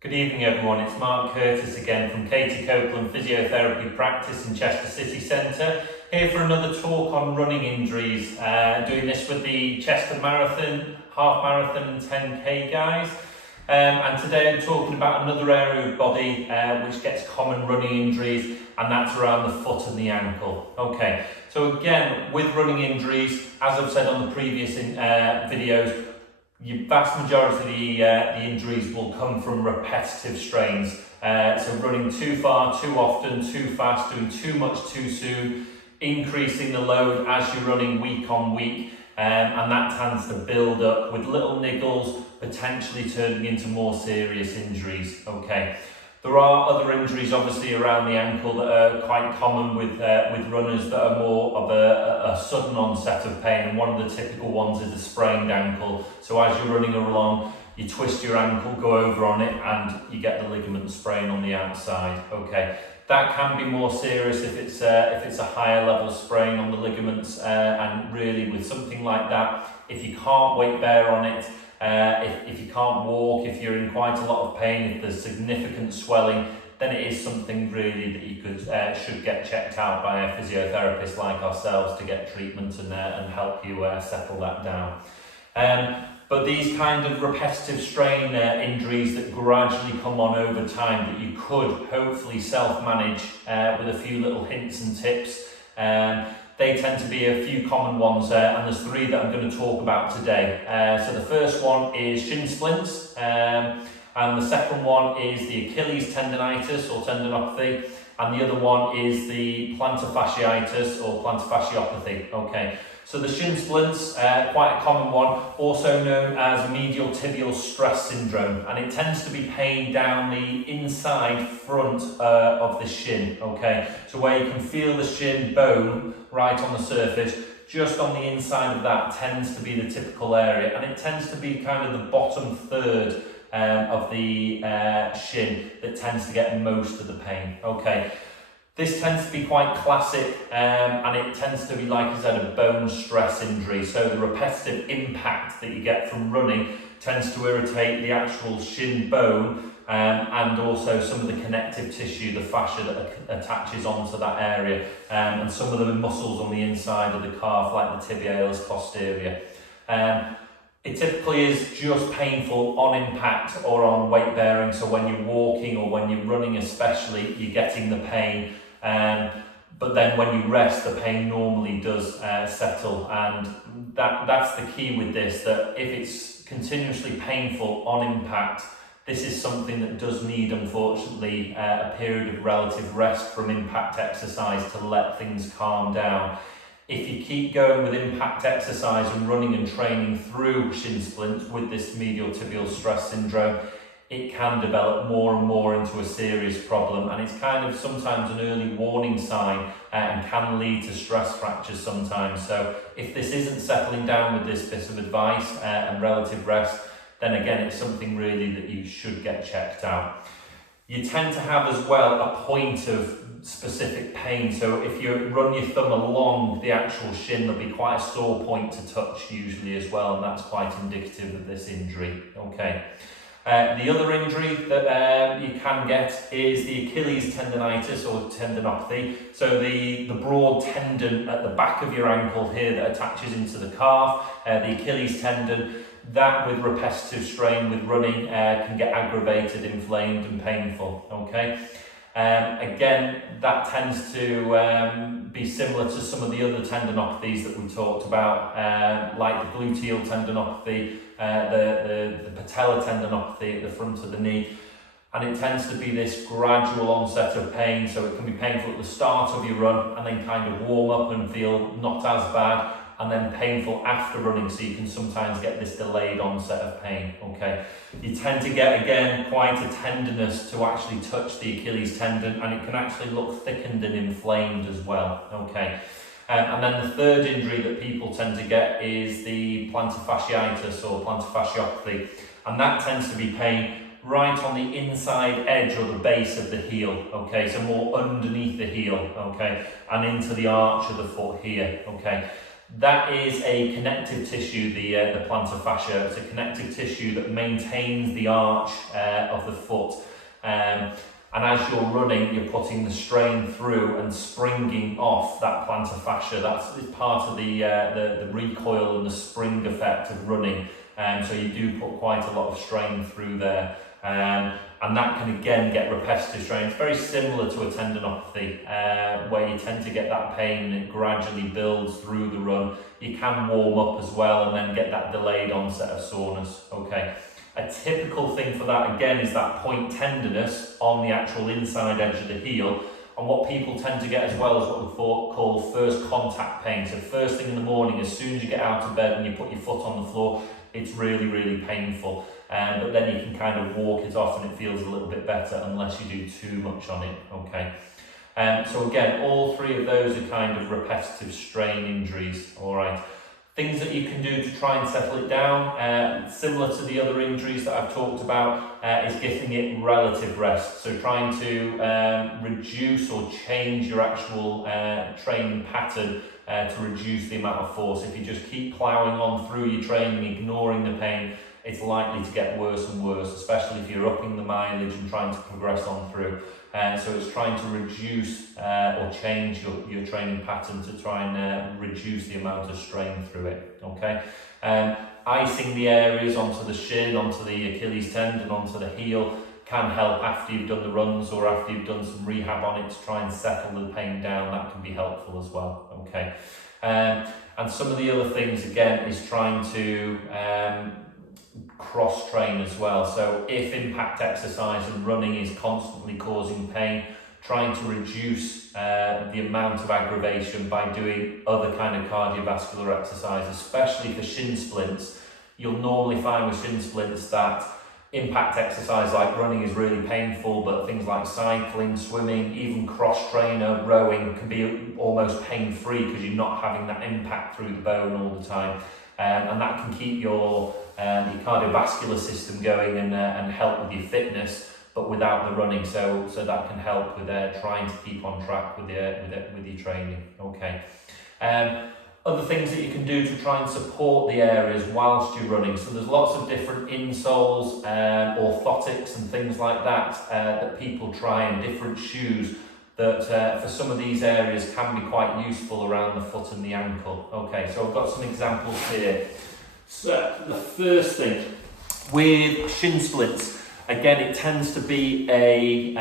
Good evening everyone, it's Mark Curtis again from Katie Copeland Physiotherapy practice in Chester City Centre, here for another talk on running injuries, doing this with the Chester Marathon, Half Marathon and 10k guys. And today I'm talking about another area of body which gets common running injuries, and that's around the foot and the ankle. Okay, so again, with running injuries, as I've said on the previous videos, the vast majority of the injuries will come from repetitive strains. So running too far, too often, too fast, doing too much too soon, increasing the load as you're running week on week, and that tends to build up with little niggles, potentially turning into more serious injuries. Okay. There are other injuries obviously around the ankle that are quite common with runners that are more of a sudden onset of pain, and one of the typical ones is a sprained ankle. So as you're running along, you twist your ankle, go over on it, and you get the ligament sprain on the outside. Okay, that can be more serious if it's a higher level sprain on the ligaments, and really with something like that, if you can't weight bear on it, if you can't walk, if you're in quite a lot of pain, if there's significant swelling, then it is something really that you should get checked out by a physiotherapist like ourselves to get treatment and help you settle that down. But these kind of repetitive strain injuries that gradually come on over time, that you could hopefully self-manage with a few little hints and tips, they tend to be a few common ones, and there's three that I'm going to talk about today. So the first one is Shin splints, and the second one is the Achilles tendonitis or tendinopathy, and the other one is the plantar fasciitis or plantar fasciopathy. Okay, so the Shin splints, quite a common one, also known as medial tibial stress syndrome, and it tends to be pain down the inside front of the shin. Okay, so where you can feel the shin bone right on the surface, just on the inside of that tends to be the typical area, and it tends to be kind of the bottom third of the shin that tends to get most of the pain. Okay, this tends to be quite classic, and it tends to be, like I said, a bone stress injury. So the repetitive impact that you get from running tends to irritate the actual shin bone, and also some of the connective tissue, the fascia that attaches onto that area, and some of the muscles on the inside of the calf, like the tibialis posterior. It typically is just painful on impact or on weight bearing, so when you're walking or when you're running especially, you're getting the pain. But then when you rest, the pain normally does settle, and that's the key with this, that if it's continuously painful on impact, this is something that does need, unfortunately, a period of relative rest from impact exercise to let things calm down. If you keep going with impact exercise and running and training through shin splints with this medial tibial stress syndrome, it can develop more and more into a serious problem, and it's kind of sometimes an early warning sign, and can lead to stress fractures sometimes. So if this isn't settling down with this bit of advice and relative rest, then again it's something really that you should get checked out. You tend to have as well a point of specific pain, so if you run your thumb along the actual shin, there'll be quite a sore point to touch usually as well, and that's quite indicative of this injury. Okay. The other injury that you can get is the Achilles tendonitis or tendinopathy. So the broad tendon at the back of your ankle here that attaches into the calf, the Achilles tendon, that with repetitive strain with running can get aggravated, inflamed and painful. Okay. Again, that tends to be similar to some of the other tendinopathies that we talked about, like the gluteal tendinopathy, the patellar tendinopathy at the front of the knee, and it tends to be this gradual onset of pain. So it can be painful at the start of your run and then kind of warm up and feel not as bad, and then painful after running, so you can sometimes get this delayed onset of pain. Okay, you tend to get, again, quite a tenderness to actually touch the Achilles tendon, and it can actually look thickened and inflamed as well. Okay, and then the third injury that people tend to get is the plantar fasciitis or plantar fasciopathy, and that tends to be pain right on the inside edge or the base of the heel. Okay, so more underneath the heel. Okay, and into the arch of the foot here. Okay. That is a connective tissue, the plantar fascia. It's a connective tissue that maintains the arch of the foot. And as you're running, you're putting the strain through and springing off that plantar fascia. That's part of the recoil and the spring effect of running. So you do put quite a lot of strain through there. And that can again get repetitive strain. It's very similar to a tendinopathy, where you tend to get that pain and it gradually builds through the run. You can warm up as well and then get that delayed onset of soreness. Okay. A typical thing for that again is that point tenderness on the actual inside edge of the heel. And what people tend to get as well is what we call first contact pain. So first thing in the morning, as soon as you get out of bed and you put your foot on the floor, it's really, really painful. But then you can kind of walk it off and it feels a little bit better unless you do too much on it. Okay. So again, all three of those are kind of repetitive strain injuries. All right. Things that you can do to try and settle it down, similar to the other injuries that I've talked about, is giving it relative rest. So trying to reduce or change your actual training pattern to reduce the amount of force. If you just keep ploughing on through your training, ignoring the pain, it's likely to get worse and worse, especially if you're upping the mileage and trying to progress on through. So it's trying to reduce or change your training pattern to try and reduce the amount of strain through it. Okay, icing the areas onto the shin, onto the Achilles tendon, onto the heel can help after you've done the runs or after you've done some rehab on it to try and settle the pain down. That can be helpful as well. Okay, and some of the other things again is trying to cross train as well. So if impact exercise and running is constantly causing pain, trying to reduce the amount of aggravation by doing other kind of cardiovascular exercise, especially for shin splints. You'll normally find with shin splints that impact exercise like running is really painful, but things like cycling, swimming, even cross trainer, rowing can be almost pain-free because you're not having that impact through the bone all the time. And that can keep your cardiovascular system going and help with your fitness, but without the running. So that can help with trying to keep on track with your training. Okay. Other things that you can do to try and support the areas whilst you're running. So there's lots of different insoles, orthotics and things like that that people try, and different shoes that for some of these areas can be quite useful around the foot and the ankle. Okay, so I've got some examples here. So the first thing with shin splints, again, it tends to be a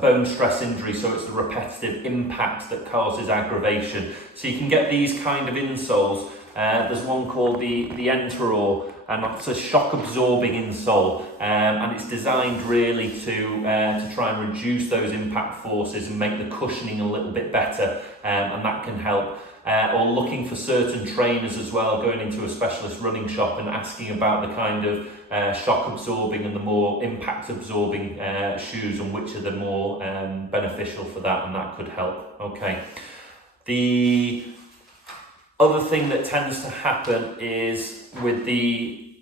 bone stress injury, so it's the repetitive impact that causes aggravation. So you can get these kind of insoles. There's one called the Insoles, and it's a shock-absorbing insole, and it's designed really to try and reduce those impact forces and make the cushioning a little bit better, and that can help. Or looking for certain trainers as well, going into a specialist running shop and asking about the kind of shock-absorbing and the more impact-absorbing shoes, and which are the more beneficial for that, and that could help. Okay. The other thing that tends to happen is with the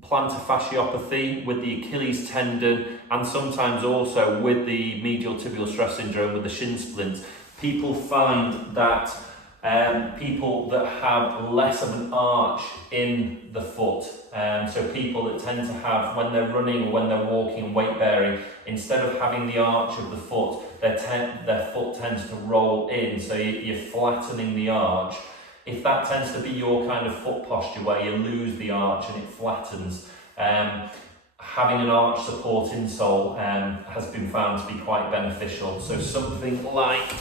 plantar fasciopathy, with the Achilles tendon, and sometimes also with the medial tibial stress syndrome, with the shin splints, people find that people that have less of an arch in the foot, so people that tend to have, when they're running or when they're walking weight bearing, instead of having the arch of the foot, their foot tends to roll in, so you're flattening the arch. If that tends to be your kind of foot posture where you lose the arch and it flattens, having an arch support insole has been found to be quite beneficial. So something like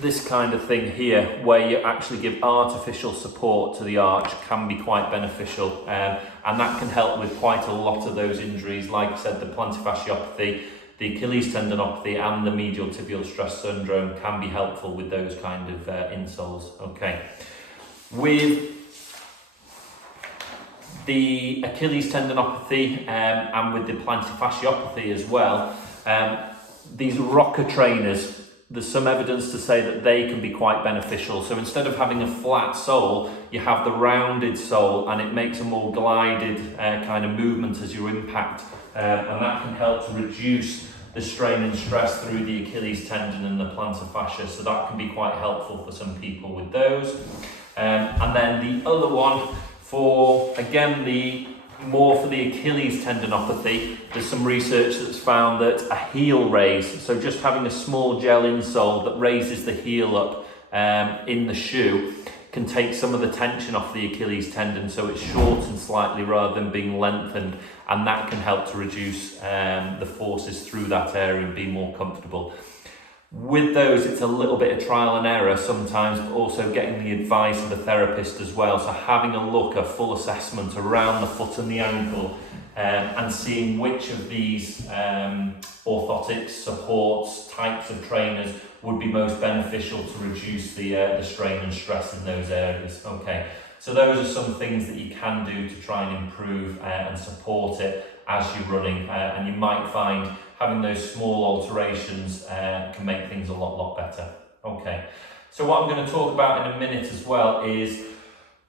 this kind of thing here, where you actually give artificial support to the arch, can be quite beneficial, and that can help with quite a lot of those injuries. Like I said, the plantar fasciopathy, the Achilles tendinopathy, and the medial tibial stress syndrome can be helpful with those kind of insoles. Okay, with the Achilles tendinopathy and with the plantar fasciopathy as well, these rocker trainers, there's some evidence to say that they can be quite beneficial. So instead of having a flat sole, you have the rounded sole, and it makes a more glided kind of movement as you impact, and that can help to reduce the strain and stress through the Achilles tendon and the plantar fascia. So that can be quite helpful for some people with those. And then the other one for, again, more for the Achilles tendinopathy, there's some research that's found that a heel raise, so just having a small gel insole that raises the heel up in the shoe, can take some of the tension off the Achilles tendon, so it's shortened slightly rather than being lengthened, and that can help to reduce the forces through that area and be more comfortable. With those, it's a little bit of trial and error sometimes, but also getting the advice of the therapist as well. So having a full assessment around the foot and the ankle, and seeing which of these orthotics, supports, types of trainers would be most beneficial to reduce the strain and stress in those areas. Okay, so those are some things that you can do to try and improve and support it as you're running, and you might find having those small alterations can make things a lot better. Okay, so what I'm going to talk about in a minute as well is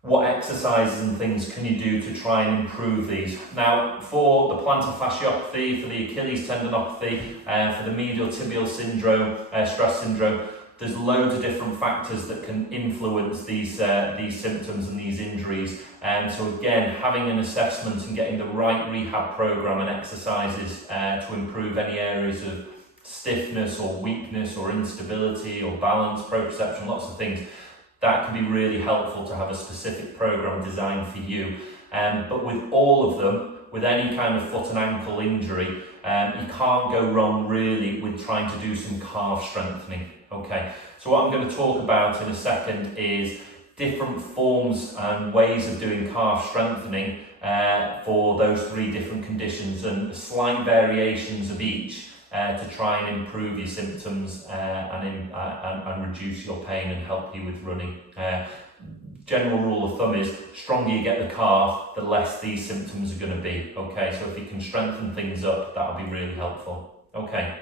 what exercises and things can you do to try and improve these. Now, for the plantar fasciopathy, for the Achilles tendinopathy, for the medial tibial syndrome, stress syndrome, there's loads of different factors that can influence these symptoms and these injuries. So again, having an assessment and getting the right rehab program and exercises to improve any areas of stiffness or weakness or instability or balance, proprioception, lots of things, that can be really helpful to have a specific program designed for you. But with all of them, with any kind of foot and ankle injury, you can't go wrong really with trying to do some calf strengthening. Okay, so what I'm going to talk about in a second is different forms and ways of doing calf strengthening for those 3 different conditions, and slight variations of each to try and improve your symptoms and reduce your pain and help you with running. General rule of thumb is, stronger you get the calf, the less these symptoms are going to be. Okay, so if you can strengthen things up, that'll be really helpful. Okay.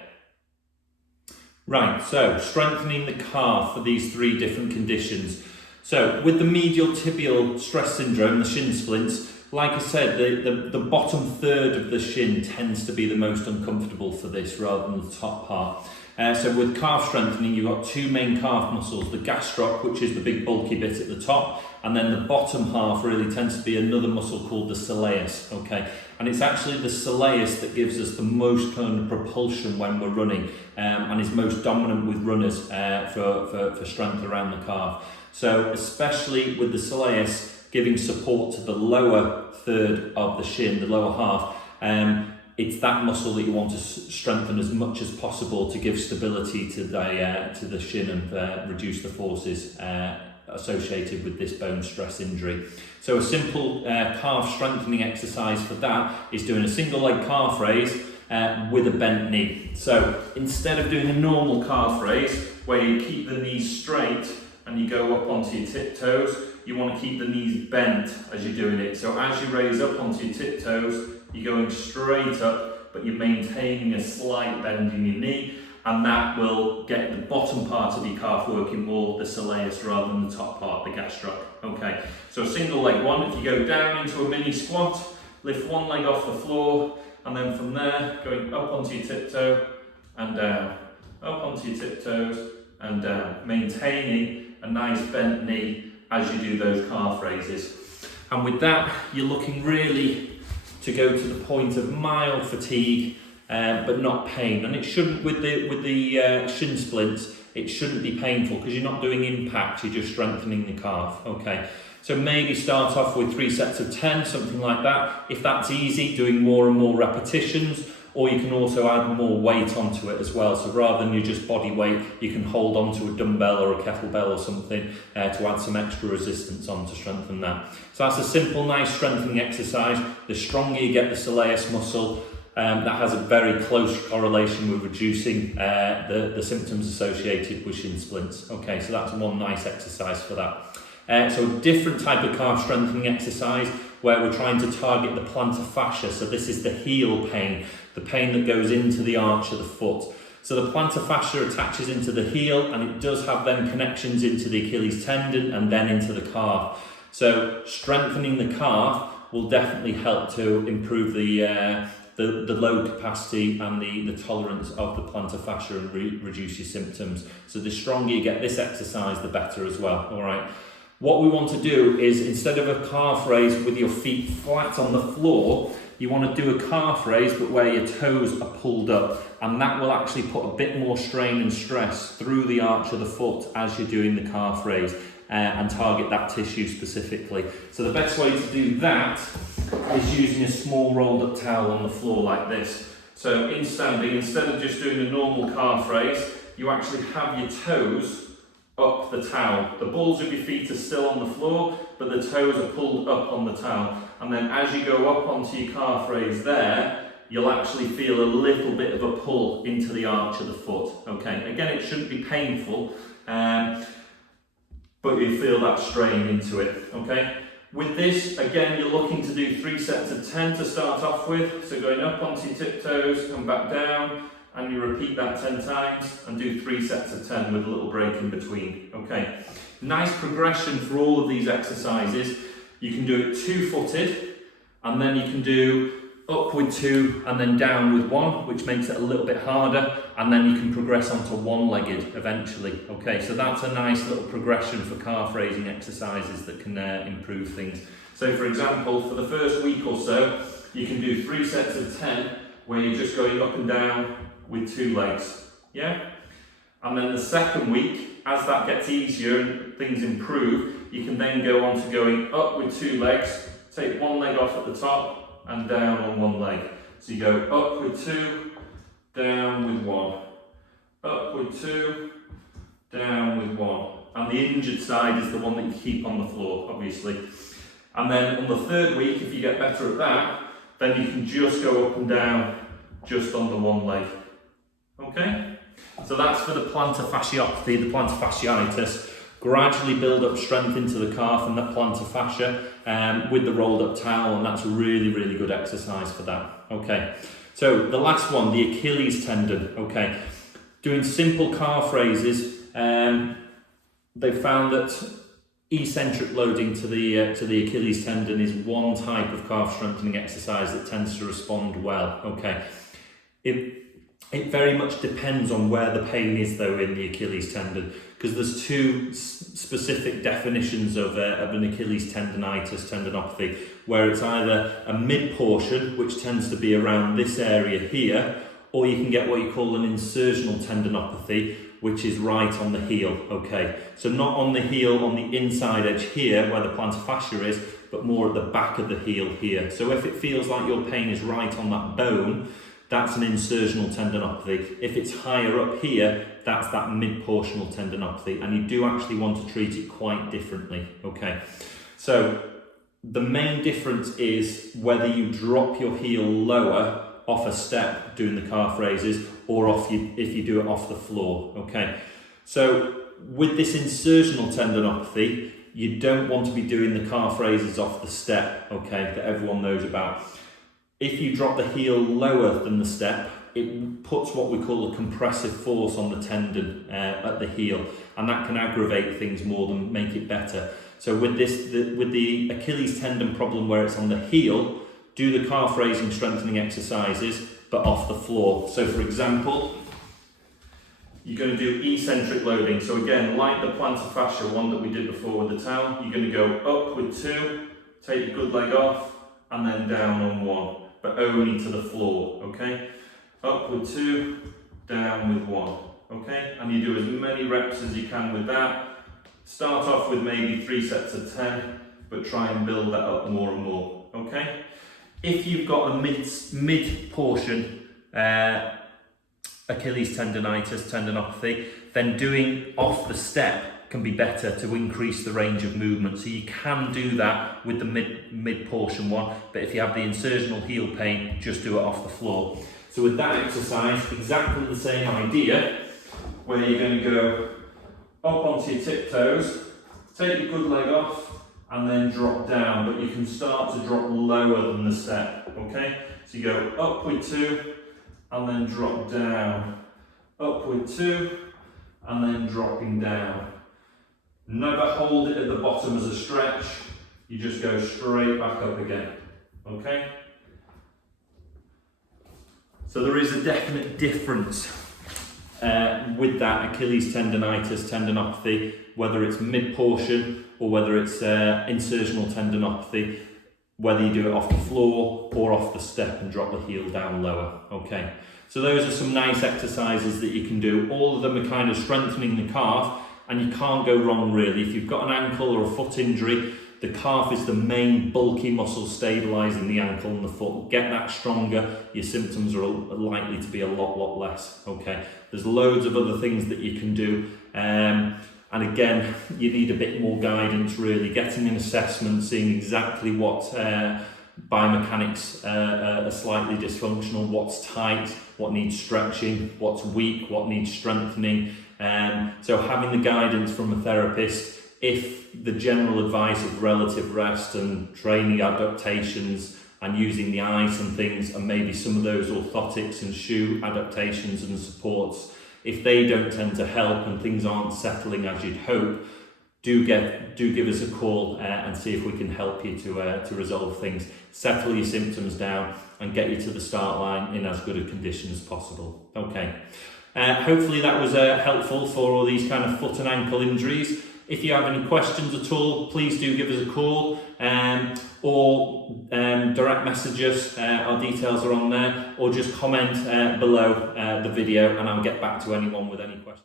Right, so strengthening the calf for these 3 different conditions. So with the medial tibial stress syndrome, the shin splints, like I said, the bottom third of the shin tends to be the most uncomfortable for this rather than the top part. So with calf strengthening, you've got 2 main calf muscles, the gastroc, which is the big bulky bit at the top, and then the bottom half really tends to be another muscle called the soleus, okay? And it's actually the soleus that gives us the most kind of propulsion when we're running, and is most dominant with runners for strength around the calf. So especially with the soleus giving support to the lower third of the shin, the lower half, it's that muscle that you want to strengthen as much as possible to give stability to the shin and reduce the forces associated with this bone stress injury. So a simple calf strengthening exercise for that is doing a single leg calf raise with a bent knee. So instead of doing a normal calf raise where you keep the knees straight and you go up onto your tiptoes, you want to keep the knees bent as you're doing it. So as you raise up onto your tiptoes, you're going straight up, but you're maintaining a slight bend in your knee, and that will get the bottom part of your calf working more, the soleus, rather than the top part, the gastroc. Okay, so a single leg one, if you go down into a mini squat, lift one leg off the floor, and then from there, going up onto your tiptoe and down, up onto your tiptoes and down, maintaining a nice bent knee as you do those calf raises. And with that, you're looking really to go to the point of mild fatigue, but not pain. And it shouldn't, with the shin splints, it shouldn't be painful because you're not doing impact, you're just strengthening the calf. Okay, so maybe start off with 3 sets of 10, something like that. If that's easy, doing more and more repetitions, or you can also add more weight onto it as well. So rather than your just body weight, you can hold onto a dumbbell or a kettlebell or something to add some extra resistance on to strengthen that. So that's a simple, nice strengthening exercise. The stronger you get the soleus muscle, that has a very close correlation with reducing the symptoms associated with shin splints. Okay, so that's one nice exercise for that. So a different type of calf strengthening exercise where we're trying to target the plantar fascia. So this is the heel pain, the pain that goes into the arch of the foot. So the plantar fascia attaches into the heel, and it does have then connections into the Achilles tendon and then into the calf. So strengthening the calf will definitely help to improve the load capacity and the tolerance of the plantar fascia and reduce your symptoms. So the stronger you get this exercise, the better as well. All right. What we want to do is, instead of a calf raise with your feet flat on the floor, you want to do a calf raise but where your toes are pulled up, and that will actually put a bit more strain and stress through the arch of the foot as you're doing the calf raise and target that tissue specifically. So the best way to do that is using a small rolled up towel on the floor like this. So in standing, instead of just doing a normal calf raise, you actually have your toes up the towel. The balls of your feet are still on the floor, but the toes are pulled up on the towel. And then as you go up onto your calf raise there, you'll actually feel a little bit of a pull into the arch of the foot. Okay, again, it shouldn't be painful, but you feel that strain into it. Okay, with this, again, you're looking to do 3 sets of 10 to start off with. So going up onto your tiptoes, come back down, and you repeat that 10 times and do 3 sets of 10 with a little break in between. Okay, nice progression for all of these exercises. You can do it 2-footed, and then you can do up with 2 and then down with 1, which makes it a little bit harder, and then you can progress onto 1-legged eventually. Okay, so that's a nice little progression for calf raising exercises that can improve things. So for example, for the first week or so, you can do 3 sets of 10 where you're just going up and down with 2 legs, yeah? And then the second week, as that gets easier and things improve, you can then go on to going up with 2 legs, take 1 leg off at the top and down on 1 leg. So you go up with 2, down with 1, up with 2, down with 1. And the injured side is the one that you keep on the floor, obviously. And then on the third week, if you get better at that, then you can just go up and down just on the 1 leg. Okay, so that's for the plantar fasciopathy, the plantar fasciitis. Gradually build up strength into the calf and that plantar fascia with the rolled up towel, and that's a really, really good exercise for that. Okay, so the last one, the Achilles tendon. Okay, doing simple calf raises, they found that eccentric loading to the Achilles tendon is one type of calf strengthening exercise that tends to respond well. Okay, it very much depends on where the pain is though in the Achilles tendon, because there's 2 specific definitions of an Achilles tendonitis, tendinopathy, where it's either a mid portion, which tends to be around this area here, or you can get what you call an insertional tendinopathy, which is right on the heel. Okay, so not on the heel on the inside edge here where the plantar fascia is, but more at the back of the heel here. So if it feels like your pain is right on that bone, that's an insertional tendinopathy. If it's higher up here, that's that mid-portional tendinopathy, and you do actually want to treat it quite differently. Okay, so the main difference is whether you drop your heel lower off a step doing the calf raises, or if you do it off the floor. Okay, so with this insertional tendinopathy, you don't want to be doing the calf raises off the step, okay, that everyone knows about. If you drop the heel lower than the step, it puts what we call a compressive force on the tendon at the heel, and that can aggravate things more than make it better. So with the Achilles tendon problem where it's on the heel, do the calf raising strengthening exercises, but off the floor. So for example, you're going to do eccentric loading. So again, like the plantar fascia one that we did before with the towel, you're going to go up with 2, take your good leg off, and then down on 1, but only to the floor, okay? Up with 2, down with 1, okay? And you do as many reps as you can with that. Start off with maybe 3 sets of 10, but try and build that up more and more, okay? If you've got a mid-portion Achilles tendonitis, tendinopathy, then doing off the step can be better to increase the range of movement. So you can do that with the mid-portion one, but if you have the insertional heel pain, just do it off the floor. So with that exercise, exactly the same idea, where you're going to go up onto your tiptoes, take your good leg off, and then drop down, but you can start to drop lower than the step, okay? So you go up with 2, and then drop down. Up with 2, and then dropping down. Never hold it at the bottom as a stretch, you just go straight back up again, okay? So there is a definite difference with that Achilles tendonitis, tendinopathy, whether it's mid-portion or whether it's insertional tendinopathy, whether you do it off the floor or off the step and drop the heel down lower, okay? So those are some nice exercises that you can do. All of them are kind of strengthening the calf, and you can't go wrong really. If you've got an ankle or a foot injury, the calf is the main bulky muscle stabilising the ankle and the foot. Get that stronger, your symptoms are likely to be a lot less, okay? There's loads of other things that you can do. And again, you need a bit more guidance really, getting an assessment, seeing exactly what biomechanics are slightly dysfunctional, what's tight, what needs stretching, what's weak, what needs strengthening. So having the guidance from a therapist, if the general advice of relative rest and training adaptations and using the ice and things, and maybe some of those orthotics and shoe adaptations and supports, if they don't tend to help and things aren't settling as you'd hope, do give us a call and see if we can help you to resolve things, settle your symptoms down and get you to the start line in as good a condition as possible. Okay. Hopefully that was helpful for all these kind of foot and ankle injuries. If you have any questions at all, please do give us a call or direct message us. Our details are on there, or just comment below the video and I'll get back to anyone with any questions.